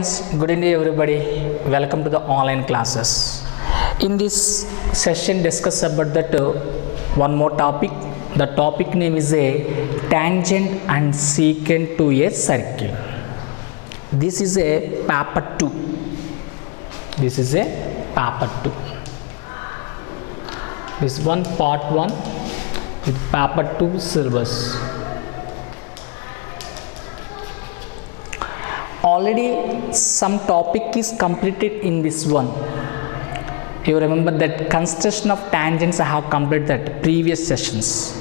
Good evening everybody. Welcome to the online classes. In this session discuss about that one more topic. The topic name is a tangent and secant to a circle. This is a paper 2. This is a paper 2. This one part 1 with paper 2 syllabus. Already some topic is completed in this one. You remember that construction of tangents I have completed that previous sessions.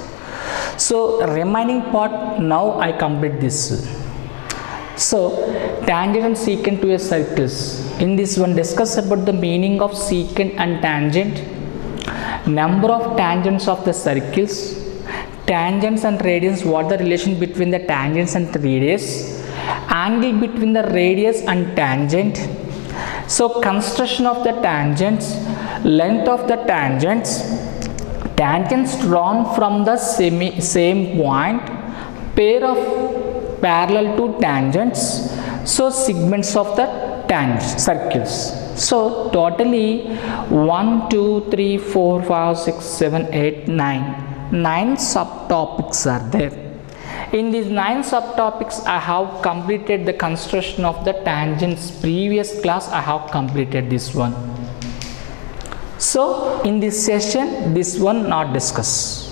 So remaining part now I complete this. So tangent and secant to a circles. In this one discuss about the meaning of secant and tangent, number of tangents of the circles, tangents and radians, what the relation between the tangents and the radius, angle between the radius and tangent. So construction of the tangents, length of the tangents, tangents drawn from the same point, pair of parallel to tangents, so segments of the circles. So totally 1 2 3 4 5 6 7 8 9 subtopics are there. In these 9 subtopics, I have completed the construction of the tangents. Previous class, I have completed this one. So, in this session, this one not discuss.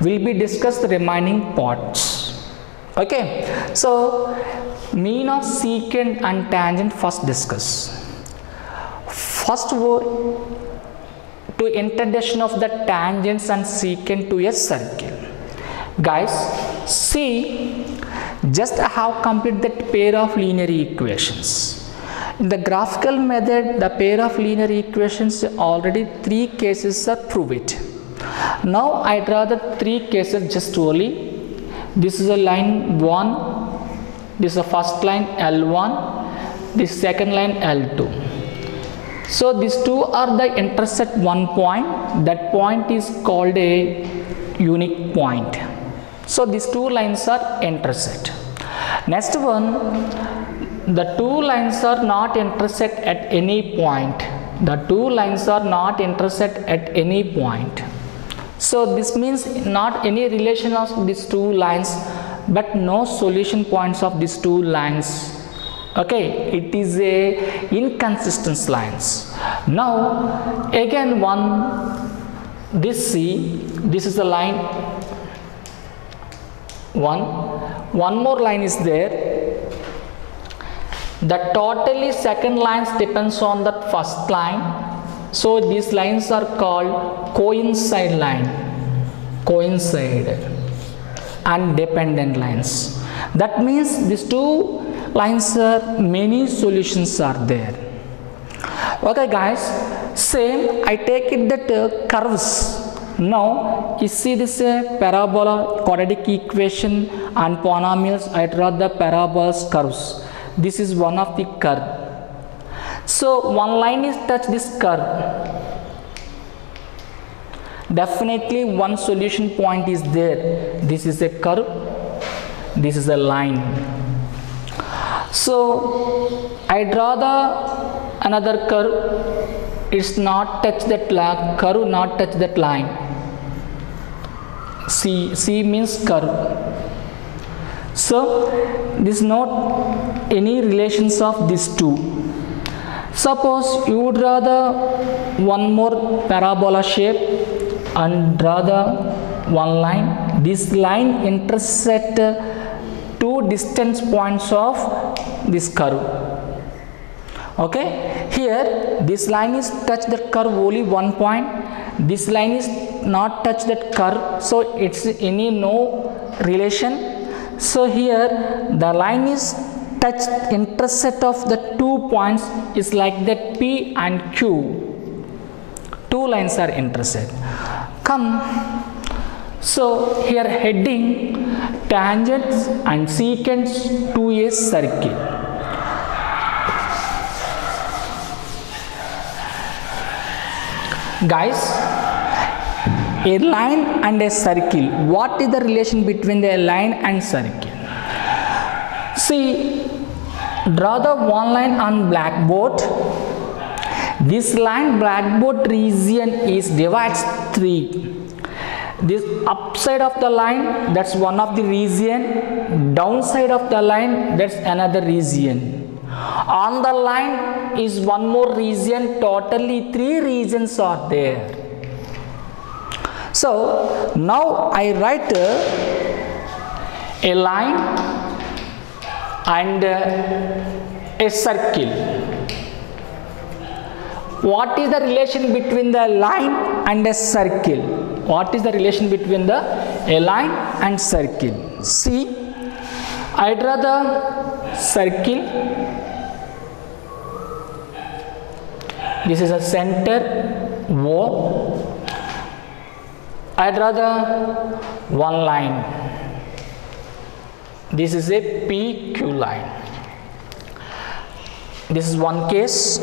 Will be discussed the remaining parts. Okay. So, mean of secant and tangent first discuss. First, to introduction of the tangents and secant to a circle. Guys, see, just I have completed that pair of linear equations. In the graphical method, the pair of linear equations already 3 cases are proved. Now I draw the 3 cases just only. This is a line 1, this is the first line L1, this second line L2. So these two are the intersect one point. That point is called a unique point. So these two lines are intersect. Next one, the two lines are not intersect at any point. The two lines are not intersect at any point. So this means not any relation of these two lines, but no solution points of these two lines. Okay, it is a inconsistent lines. Now again this is the line 1 more line is there. The totally second lines depends on the first line, so these lines are called coincide and dependent lines. That means these two lines are many solutions are there. Okay guys, same I take it that curves. Now you see this parabola, quadratic equation and polynomials. I draw the parabolas curves. This is one of the curve. So one line is touch this curve. Definitely one solution point is there. This is a curve. This is a line. So I draw the another curve. It's not touch that line, curve not touch that line. C means curve. So this is not any relations of these two. Suppose you draw the one more parabola shape and draw the one line. This line intersect two distance points of this curve. Okay, here this line is touch that curve only one point. This line is not touch that curve, so it's no relation. So here the line is touch intersect of the 2 points is like that P and Q. 2 lines are intersect. Come. So here heading tangents and secants to a circle. Guys, a line and a circle. What is the relation between the line and circle? See, Draw the one line on blackboard. This line blackboard region is divides 3. This upside of the line, that's one of the region. Downside of the line, that's another region. On the line is one more region. Totally 3 regions are there. So now I write a line and a circle. What is the relation between the line and a circle? What is the relation between a line and circle? See, I draw the circle. This is a center O. I draw the one line. This is a PQ line. This is one case.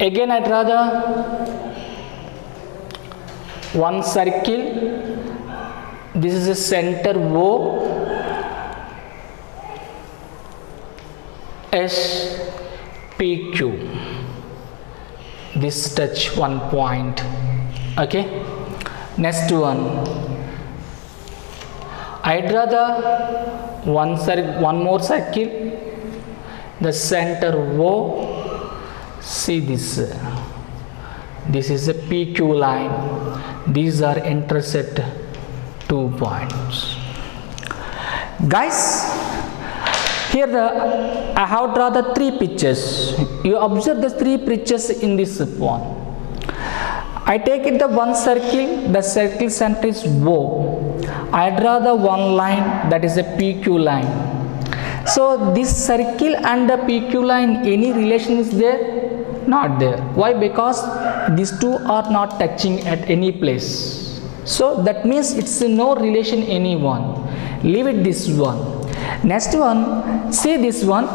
Again I draw the one circle. This is a center O. S PQ. This touch one point. Okay. Next one. I draw the one more circle. The center O. See this. This is a PQ line. These are intersect 2 points. Guys, here I have drawn the 3 pictures. You observe the 3 pictures in this one. I take it the one circle, the circle center is O. I draw the one line, that is a PQ line. So this circle and the PQ line, any relation is there? Not there. Why? Because these two are not touching at any place. So that means it's no relation anyone. Leave it this one. Next one, see this one.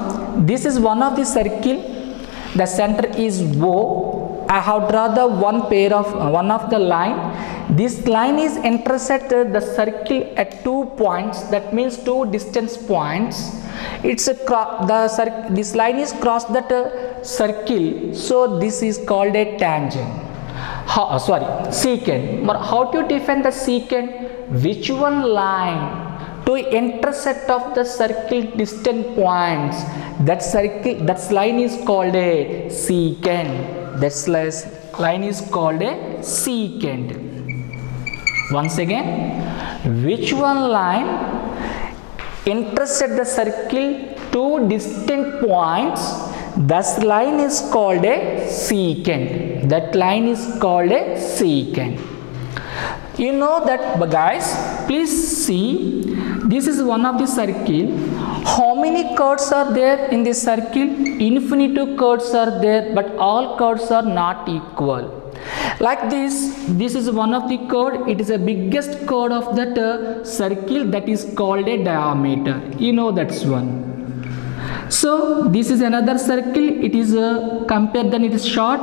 This is one of the circle. The center is O. I have drawn the one of the line. This line is intersected the circle at 2 points. That means 2 distance points. It's a this line is crossed that circle. So this is called a tangent. Secant. But how to define the secant? Which one line to intersect of the circle distant points? That line is called a secant. That line is called a secant. Once again, which one line intersect the circle 2 distant points? That line is called a secant. That line is called a secant. You know that, guys. Please see. This is one of the circle. How many chords are there in this circle? Infinite chords are there, but all chords are not equal. Like this is one of the chord. It is the biggest chord of that circle, that is called a diameter. You know that's one. So this is another circle. It is compared, then it is short.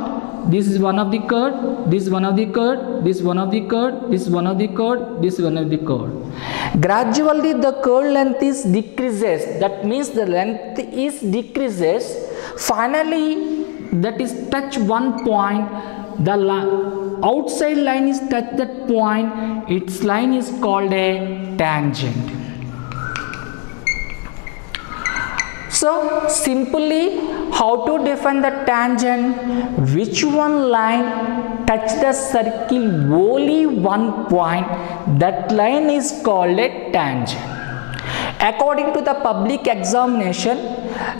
This is one of the chord. This is one of the chord. This is one of the chord. This is one of the chord. This is one of the chord. Gradually the chord length is decreases. That means the length is decreases. Finally, that is touch one point. The outside line is touch that point. Its line is called a tangent. So simply, how to define the tangent? Which one line touch the circle only one point? That line is called a tangent. According to the public examination,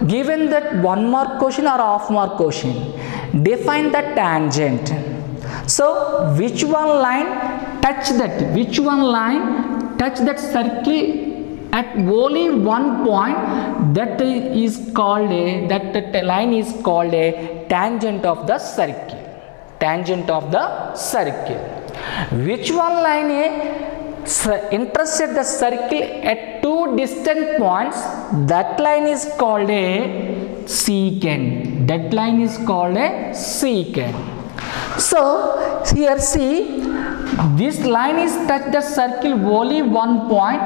given that 1 mark question or half mark question, define the tangent. So which one line touch that? Which one line touch that circle at only one point? That is called a, that line is called a tangent of the circle. Tangent of the circle. Which one line intersect the circle at 2 distant points? That line is called a secant. That line is called a secant. So here see, this line is touch the circle only one point.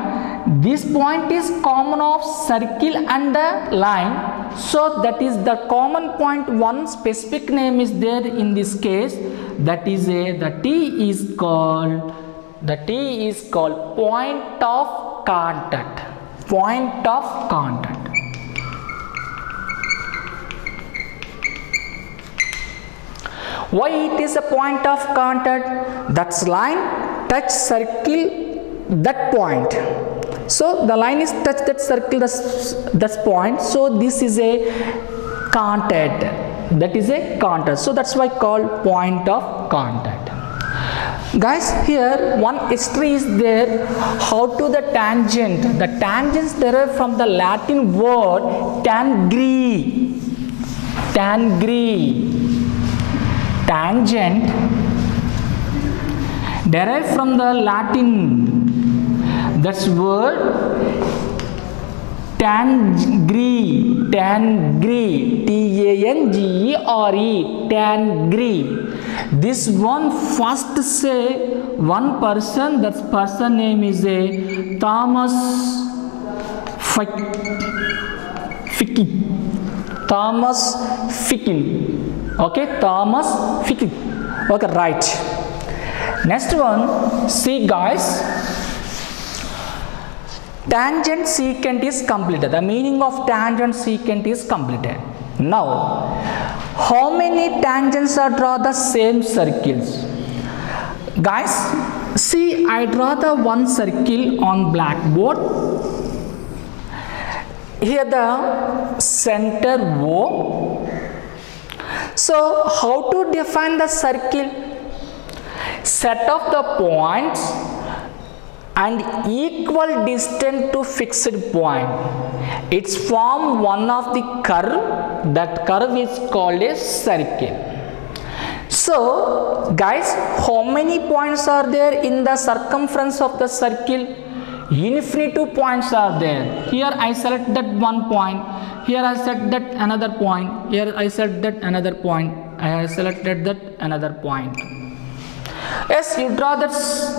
This point is common of circle and the line. So that is the common point. One specific name is there in this case. That is the T is called point of contact. Point of contact. Why it is a point of contact? That's line touch circle that point. So the line is touch that circle, that's point. So this is a contact. That is a contact. So that's why called point of contact. Guys, here one history is there. How to the tangent? The tangents derive from the Latin word tangere. Tangere. Tangent derived from the Latin. That's word tangere. Tangere. T-A-N-G-E-R-E. Tangere. This one first say one person. That person name is a Thomas Ficke. Thomas Ficke. Okay, Thomas Ficke. Okay, right. Next one, see guys, tangent secant is completed. The meaning of tangent secant is completed. Now, how many tangents are draw the same circles? Guys, see, I draw the one circle on blackboard. Here the center O. So how to define the circle? Set of the points and equal distance to fixed point. It's form one of the curve. That curve is called a circle. So guys, how many points are there in the circumference of the circle? Infinity points are there. Here I select that one point. Here I select that another point. Here I select that another point. I have selected that another point. Yes, you draw the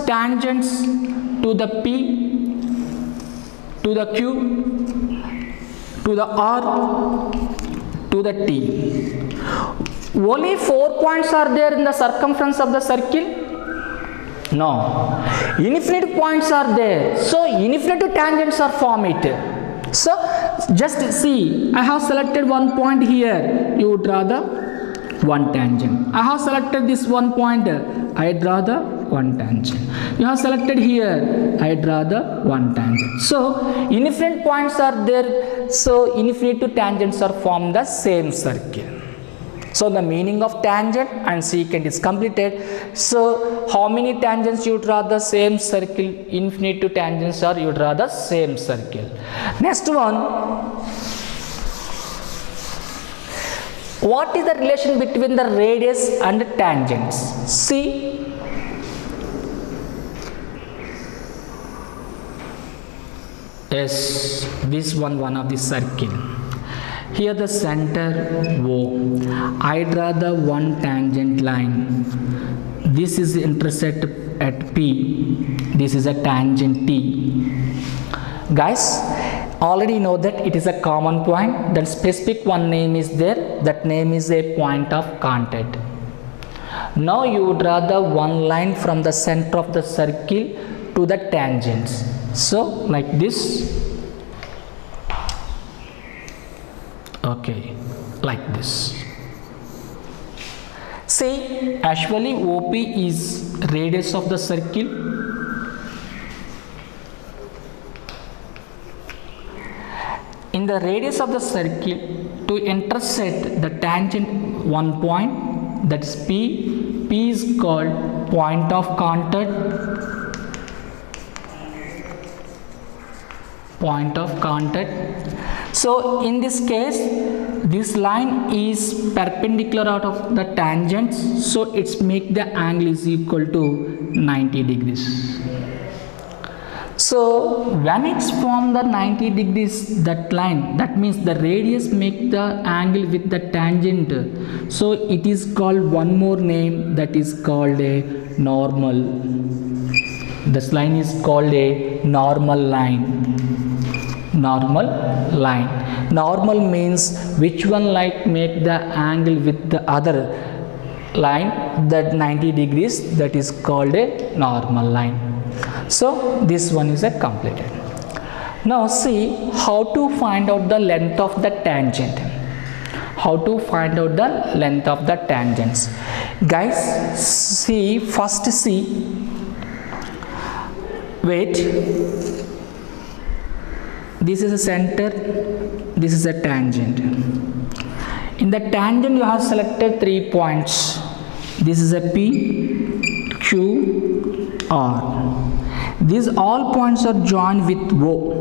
tangents to the P, to the Q, to the R, to the T. Only 4 points are there in the circumference of the circle. No, infinite points are there. So infinite tangents are formed. So just see, I have selected one point here. You draw the one tangent. I have selected this one point. I draw the one tangent. You have selected here. I draw the one tangent. So infinite points are there. So infinite tangents are formed the same circle. So the meaning of tangent and secant is completed. So how many tangents you draw the same circle? Infinite tangents are you draw the same circle. Next one. What is the relation between the radius and tangents? See. Yes, this one of the circle. Here the center O. I draw the one tangent line. This is the intersect at P. This is a tangent T. Guys, already know that it is a common point. That specific one name is there. That name is a point of contact. Now you draw the one line from the center of the circle to the tangents. So like this. Okay, like this. See, actually OP is radius of the circle. In the radius of the circle, to intersect the tangent one point, that is P. P is called point of contact. Point of contact. So in this case, this line is perpendicular out of the tangents, so it's make the angle is equal to 90 degrees. So when it's from the 90 degrees, that line, that means the radius make the angle with the tangent. So it is called one more name, that is called a normal. This line is called a normal line. Normal line. Normal means which one like make the angle with the other line that 90 degrees, that is called a normal line. So this one is a completed. Now see how to find out the length of the tangent. How to find out the length of the tangents. Guys, see, first see, wait, this is a center, this is a tangent. In the tangent you have selected 3 points. This is a P, Q, R. These all points are joined with O.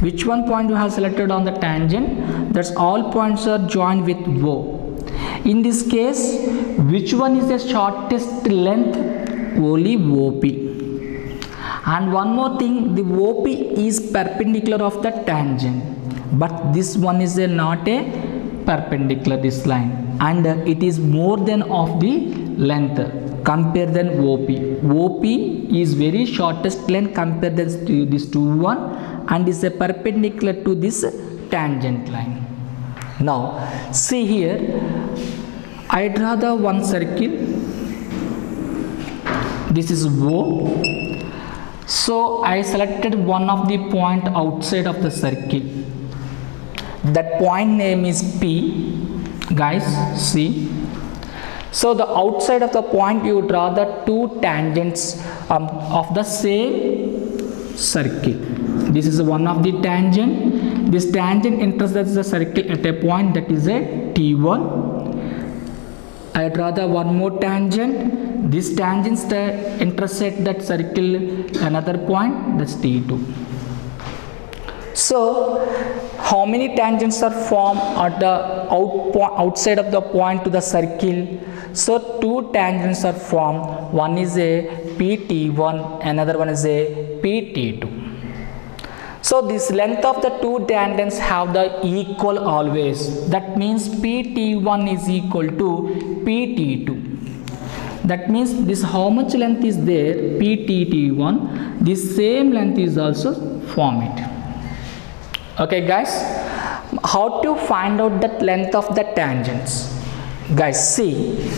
Which one point you have selected on the tangent? That's all points are joined with O. In this case, which one is the shortest length? Only OP. And one more thing, the OP is perpendicular of the tangent, but this one is not a perpendicular, this line, and it is more than of the length compare than OP. OP is very shortest length compared to this 2-1 and is a perpendicular to this tangent line. Now see here, I draw the one circle. This is O. So I selected one of the point outside of the circle. That point name is P. Guys, see. So the outside of the point you draw the two tangents of the same circle. This is one of the tangent. This tangent intersects the circle at a point, that is a T1. I draw the one more tangent. This tangents intersect that circle another point, that's T2. So how many tangents are formed at the outside of the point to the circle? So two tangents are formed. One is a PT1, another one is a PT2. So this length of the two tangents have the equal always. That means PT1 is equal to PT2. That means this how much length is there, PT1, this same length is also formed. Okay guys, how to find out the length of the tangents? Guys, see.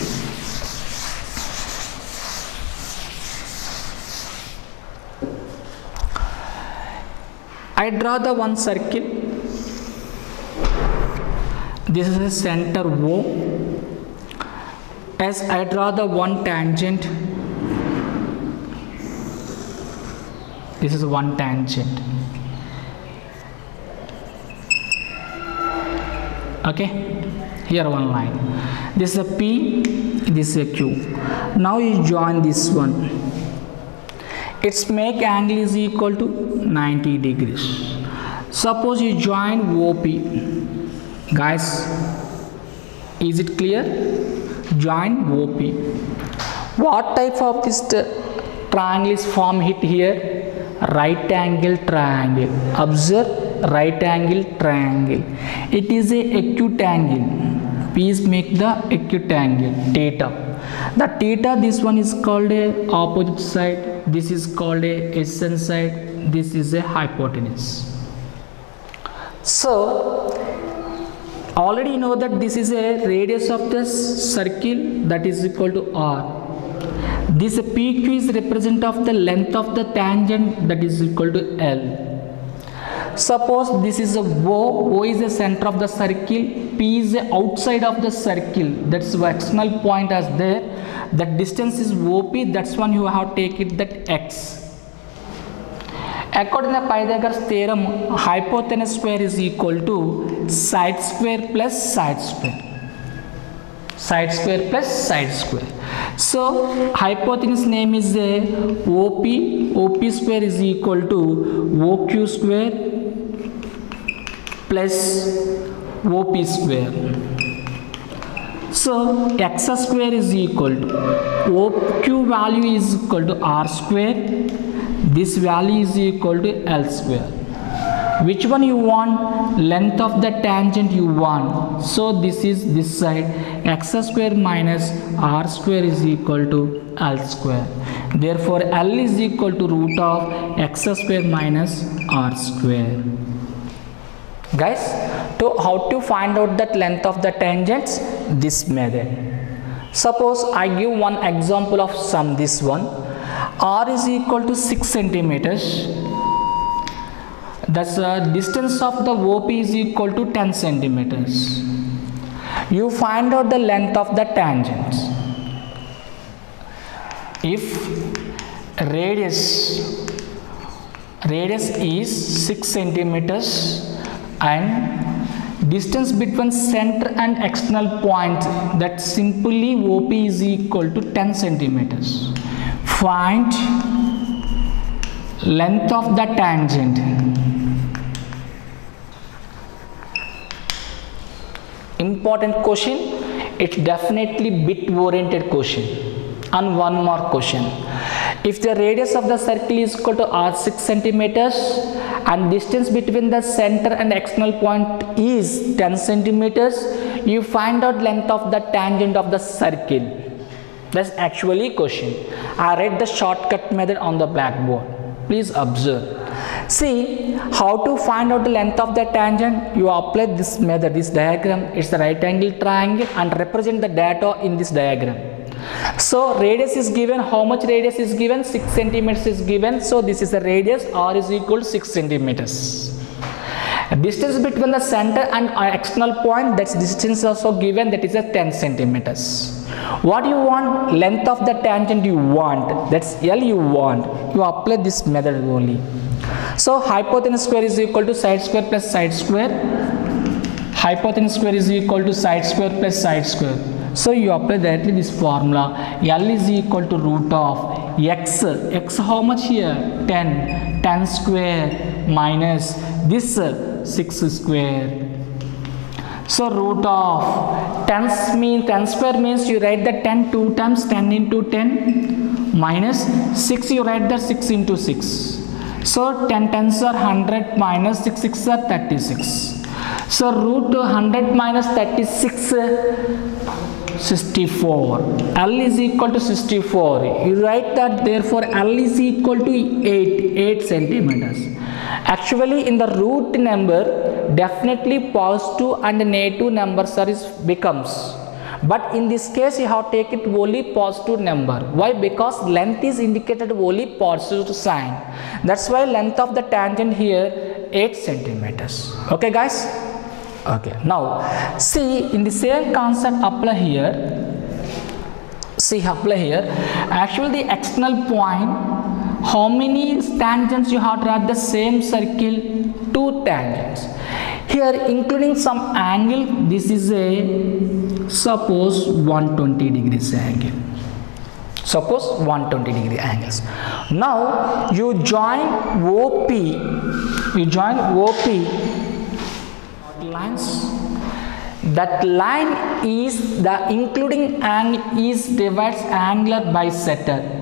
I draw the one circle. This is a center O. As I draw the one tangent, this is one tangent. Okay, here one line. This is a P, this is a Q. Now you join this one. Its make angle is equal to 90 degrees. Suppose you join OP. Guys, is it clear? Join OP. What type of this triangle is formed here? Right angle triangle. Observe, right angle triangle. It is a acute angle. Please make the acute angle theta. The theta, this one is called a opposite side. This is called a ascending side. This is a hypotenuse. So already you know that this is a radius of the circle, that is equal to R. This PQ is represent of the length of the tangent, that is equal to L. Suppose this is a O is the center of the circle, P is the outside of the circle, that's the external point as there. That distance is OP, that's one you have taken that X. According to Pythagoras theorem, hypotenuse square is equal to side square plus side square. Side square plus side square. So hypotenuse name is a OP. OP square is equal to OQ square plus OP square. So x square is equal to OQ value is equal to R square. This value is equal to L square. which one you want? Length of the tangent you want. So this is this side, x square minus r square is equal to L square. Therefore L is equal to root of x square minus r square. Guys, how to find out that length of the tangents? This method. Suppose I give one example of this one. R is equal to 6 centimeters. That's the distance of the OP is equal to 10 centimeters. You find out the length of the tangents. If radius is 6 centimeters and distance between center and external point, that simply OP is equal to 10 centimeters. Find length of the tangent. Important question. It's definitely bit oriented question. And one more question. If the radius of the circle is equal to r 6 centimeters and distance between the center and external point is 10 centimeters, you find out length of the tangent of the circle. That's actually question. I read the shortcut method on the blackboard. Please observe. See how to find out the length of the tangent. You apply this method, this diagram. It's the right angle triangle and represent the data in this diagram. So radius is given. How much radius is given? 6 centimeters is given. So this is the radius. R is equal to 6 centimeters. Distance between the center and external point, that's distance also given, that is a 10 centimeters. What you want? Length of the tangent you want, that's L you want. You apply this method only. So hypotenuse square is equal to side square plus side square. Hypotenuse square is equal to side square plus side square. So you apply directly this formula. L is equal to root of x. X how much here? 10. 10 square minus this 6 square. So root of 10 square means you write the 10 2 times, 10 into 10 minus 6, you write the 6 into 6. So 10 tens are 100 minus 6 6 are 36. So root 100 minus 36, 64. L is equal to 64. You write that therefore L is equal to 8 centimeters. Actually in the root number definitely positive and negative numbers becomes. But in this case you have to take it only positive number. Why? Because length is indicated only positive sign. That's why length of the tangent here 8 centimeters. Okay guys? Okay. Now see in the same concept apply here. See apply here. Actually the external point, how many tangents you have to add the same circle? 2 tangents. Here including some angle, this is a suppose 120 degrees angle. Suppose 120 degree angles. Now you join OP. You join OP lines. That line is the including angle is divides angular bisector.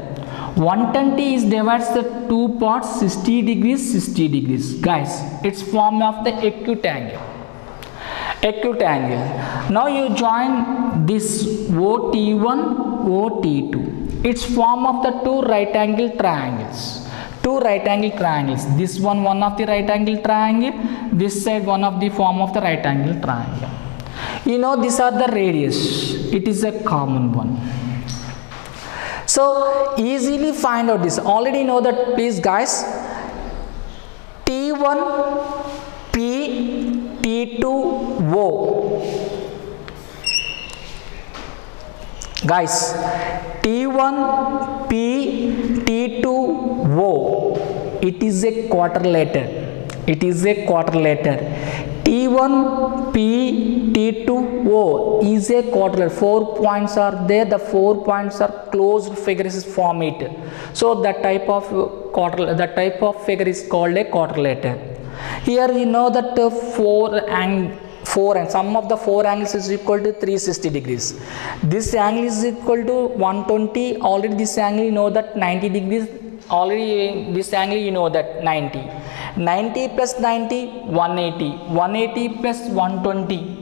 120 is divides the two parts 60 degrees 60 degrees. Guys, it's form of the acute angle. Acute angle. Now you join this OT1 OT2. It's form of the two right angle triangles. Two right angle triangles. This one of the right angle triangle. This side one of the form of the right angle triangle. You know these are the radius. It is a common one. So easily find out this. Already know that, please guys. T1 P T2 O. Guys, T1 P T2 O. It is a quadrilateral. It is a quadrilateral. T1 P T2 O is a quadrilateral. 4 points are there. The 4 points are closed figures form it. So that type of figure is called a quadrilateral. Here you know that sum of the 4 angles is equal to 360 degrees. This angle is equal to 120. Already this angle you know that 90 degrees. already this angle you know that 90. 90 plus 90, 180. 180 plus 120.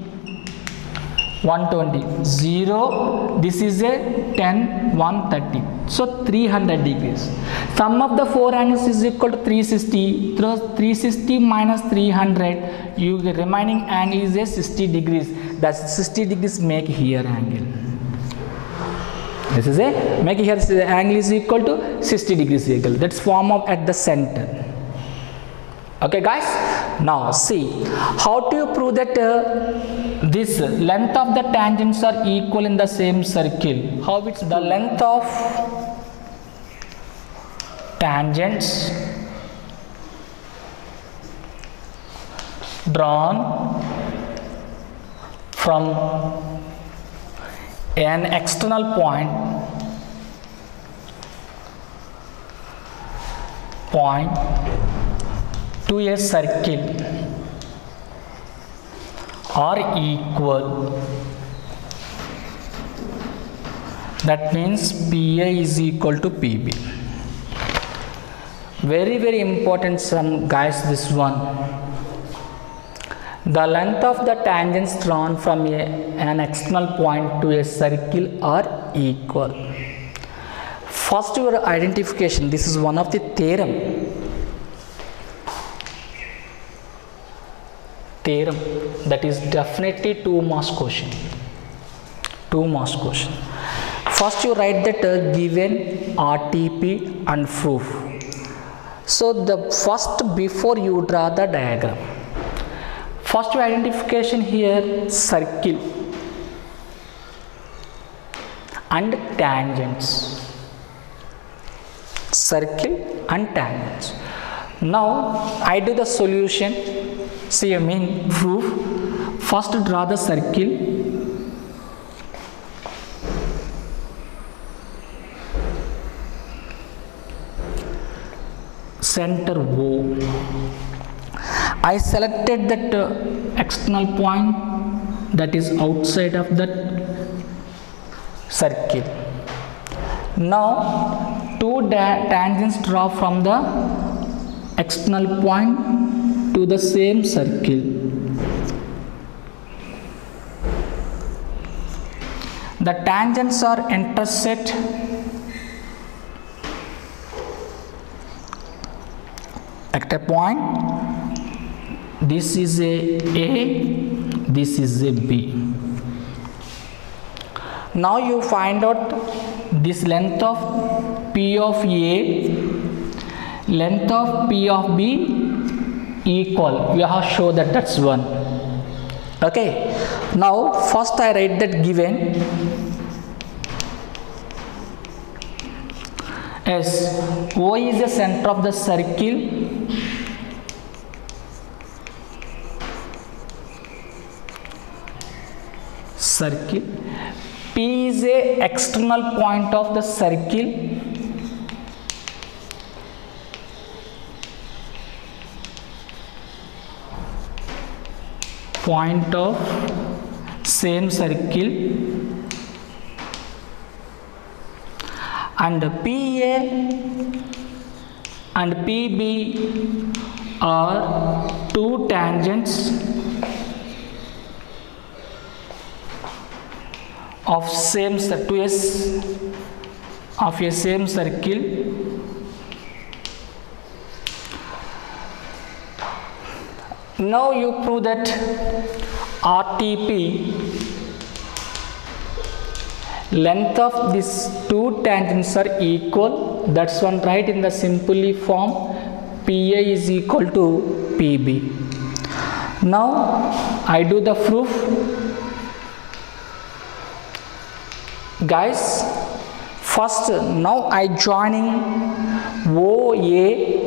120, 0, this is a 10, 130. So 300 degrees. Sum of the four angles is equal to 360. Through 360 minus 300, you the remaining angle is a 60 degrees. That's 60 degrees make here angle. This is a make here the angle is equal to 60 degrees angle. That's form of at the center. Okay guys, now see how do you prove that this length of the tangents are equal in the same circle. How it's the length of tangents drawn from an external point to a circle are equal. That means PA is equal to PB. Very important sum guys, this one. The length of the tangents drawn from an external point to a circle are equal. First your identification, this is one of the theorem. That is definitely 2 marks question. First you write that given RTP and proof. So the first before you draw the diagram, first your identification here circle and tangents. Now I do the solution. See, I mean proof. First draw the circle. Center O. I selected that external point that is outside of that circle. Now 2 tangents draw from the external point to the same circle. The tangents are intersect at a point. This is a this is a B. Now you find out this length of P of A, length of P of B equal. You have shown that that's 1. Okay. Now first I write that given as O is the center of the circle, P is a external point of the circle, point of same circle, and PA and PB are 2 tangents of same of a same circle. Now you prove that RTP, length of these 2 tangents are equal. That's one right in the simply form. PA is equal to PB. Now I do the proof. Guys, first now I joining OA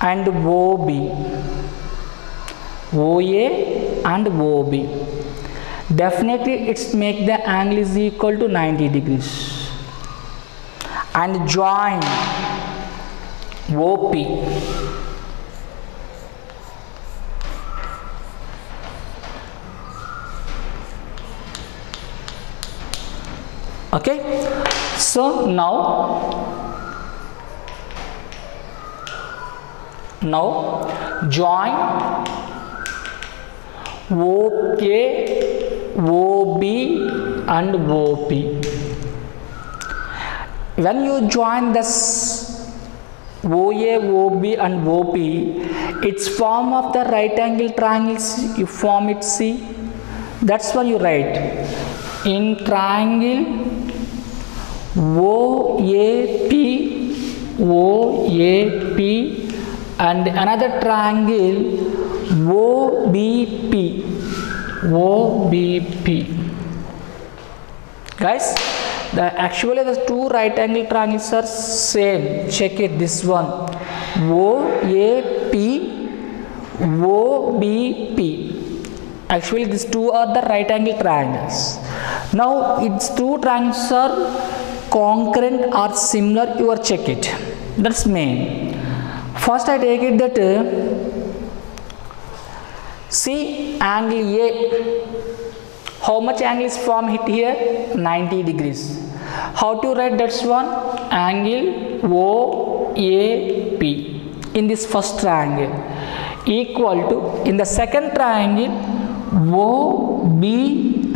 and OB. OA and OB. Definitely it's make the angle is equal to 90 degrees. And join OP. Okay, so now join OK, OB and OP. When you join this OA, OB and OP, its form of the right angle triangles, you form it, see, that's why you write in triangle OAP, OAP and another triangle OBP, OBP. Guys, actually the two right angle triangles are same. Check it, this one OAP, OBP. Actually these two are the right angle triangles. Now its two triangles are congruent or similar, you are check it. That's main. First I take it that see angle A, how much angle is formed here? 90 degrees. How to write that one? Angle OAP in this first triangle equal to, in the second triangle, OBP.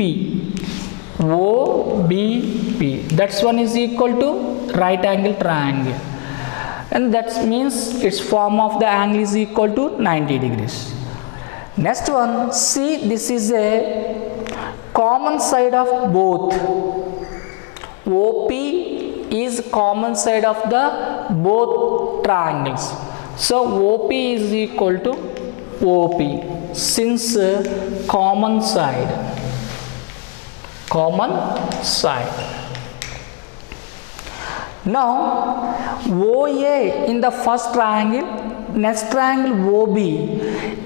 OBP, that's one is equal to right angle triangle, and that means its form of the angle is equal to 90 degrees. Next one, see, this is a common side of both. OP is common side of the both triangles. So OP is equal to OP since common side. Now OA in the first triangle, next triangle OB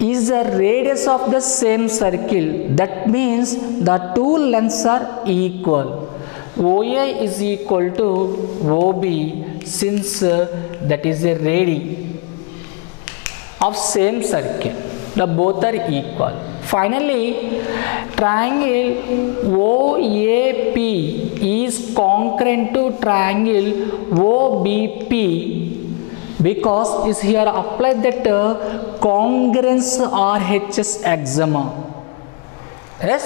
is the radius of the same circle. That means the two lengths are equal. OA is equal to OB since that is a radius of same circle. The both are equal. Finally, triangle OAP is congruent to triangle OBP because is here applied that congruence RHS axiom. Yes,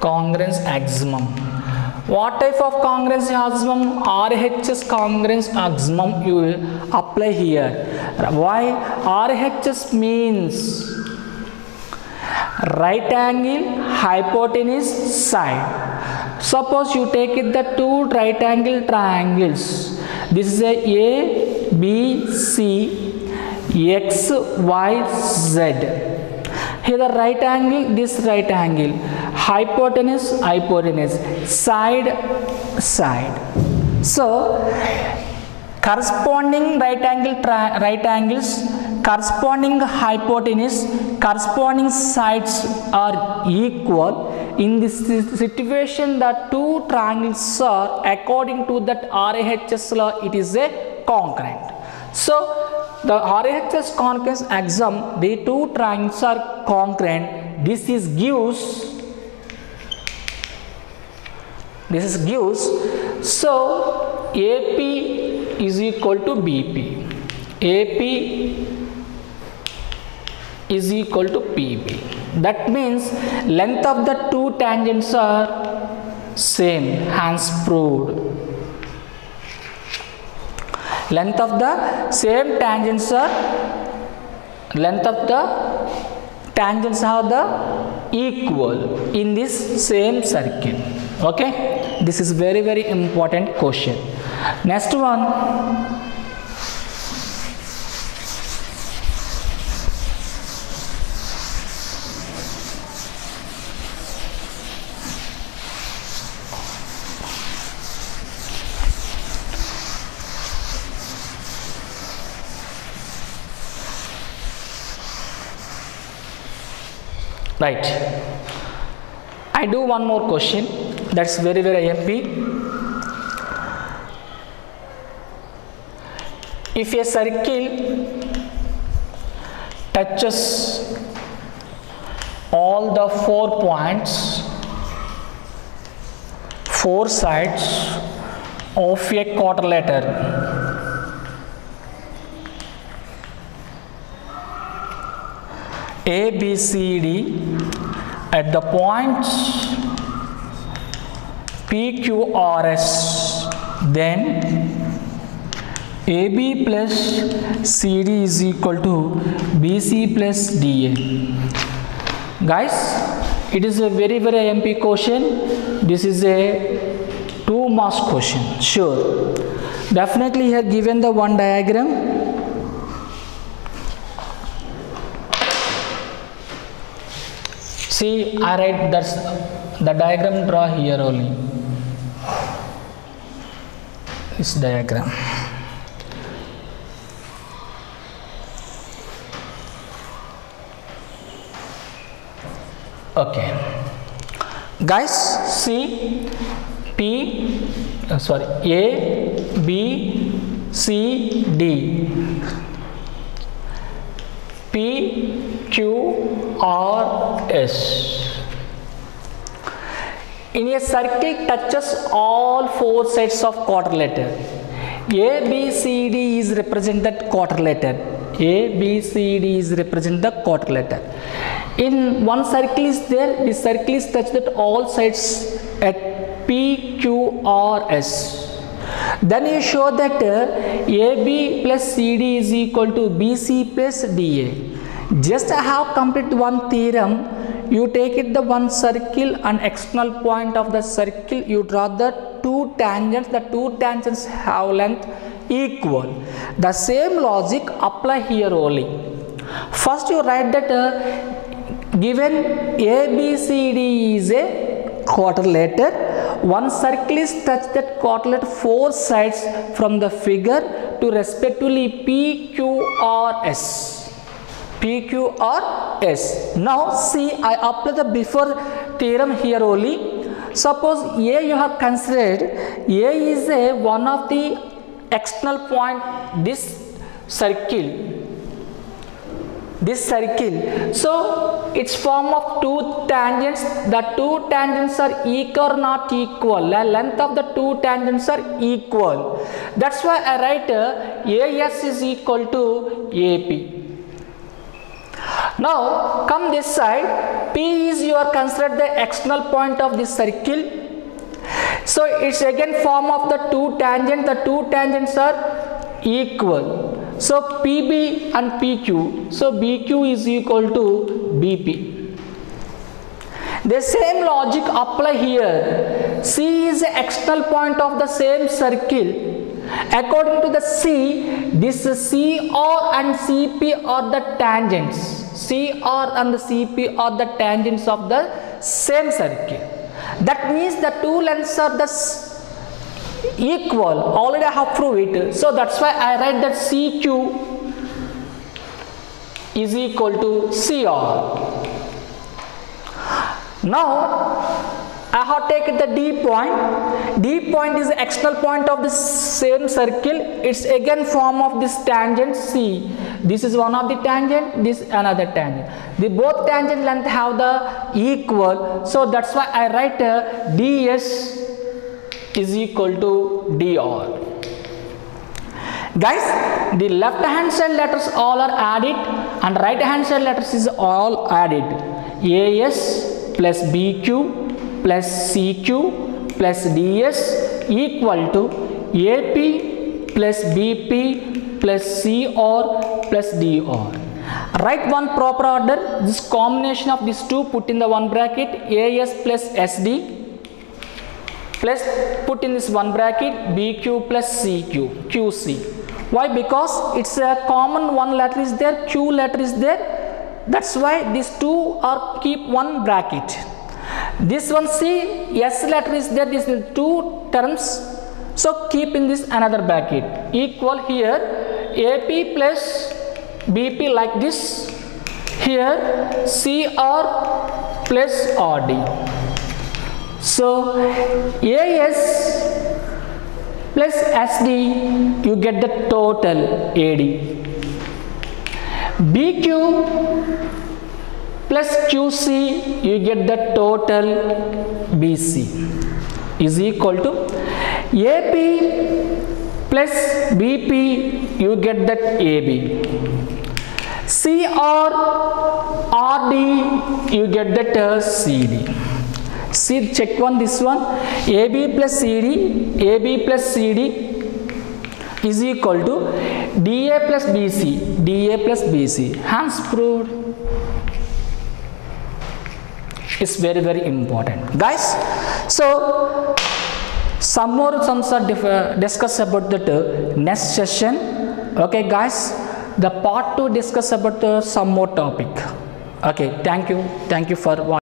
congruence axiom. What type of congruence axiom? RHS congruence axiom you will apply here. Why? RHS means right angle, hypotenuse, side. Suppose you take it the two right angle triangles. This is a B, C, X, Y, Z. Here the right angle, this right angle, hypotenuse, side. So corresponding right angles, corresponding hypotenuse, corresponding sides are equal. In this situation, the two triangles are, according to that RHS law, it is a congruent. So the RHS congruence axiom, the two triangles are congruent. This gives. So AP is equal to BP. AP is equal to PB. That means length of the two tangents are same, hence proved. Length of the same tangents are, the equal in this same circle. Okay, this is very, very important question. Next one, right. I do one more question that's very, very MP. If a circle touches all the 4 points four sides of a quadrilateral. A, B, C, D at the points P, Q, R, S, then AB plus CD is equal to BC plus DA. Guys, it is a very MP question. This is a 2 marks question, sure. Definitely here given the one diagram. See, I write that's the diagram, draw here only. This diagram. Okay. Guys, see A, B, C, D. P, Q, R, S. In a circle touches all four sides of quadrilateral. A, B, C, D is represented quadrilateral. A, B, C, D is represent the quadrilateral. In one circle is there, the circle is touched at all sides at P, Q, R, S. Then you show that AB plus CD is equal to BC plus DA. Just I have completed one theorem. You take it the one circle and external point of the circle, you draw the two tangents. The two tangents have length equal. The same logic apply here only. First you write that given ABCD is a quadrilateral, one circle is touched that quadrilateral four sides from the figure to respectively PQRS. PQRS. Now see, I apply the before theorem here only. Suppose A you have considered, A is a one of the external point this circle. So it's form of two tangents. The two tangents are equal or not equal. The length of the two tangents are equal. That's why I write AS is equal to AP. Now come this side. P is you are considered the external point of this circle. So it's again form of the two tangents. The two tangents are equal. So PB and PQ, so BQ is equal to BP. The same logic apply here. C is the external point of the same circle. According to the C, this CR and CP are the tangents. CR and the CP are the tangents of the same circle. That means the two lengths are the equal. Already I have proved it. So that's why I write that CQ is equal to CR. Now I have taken the D point. D point is the external point of the same circle. It's again form of this tangent C. This is one of the tangent, this another tangent. The both tangent length have the equal. So that's why I write DS is equal to DR. Guys, the left hand side letters all are added and right hand side letters is all added. AS plus BQ plus CQ plus DS equal to AP plus BP plus CR plus DR. Write one proper order. This combination of these two put in the one bracket, AS plus SD plus put in this one bracket BQ plus CQ, QC. Why? Because it's a common one letter is there, Q letter is there. That's why these two are keep one bracket. This one C, S letter is there, this is two terms. So keep in this another bracket. Equal here AP plus BP like this. Here CR plus RD. So AS plus SD, you get the total AD. BQ plus QC, you get the total BC. is equal to AP plus BP, you get that AB. CR RD, you get that CD. See, check this one. AB plus CD is equal to DA plus BC. Hence proved. It's very, very important, guys. So some more sums are discussed about the next session. Okay, guys, the part 2 discuss about some more topic. Okay, thank you for watching.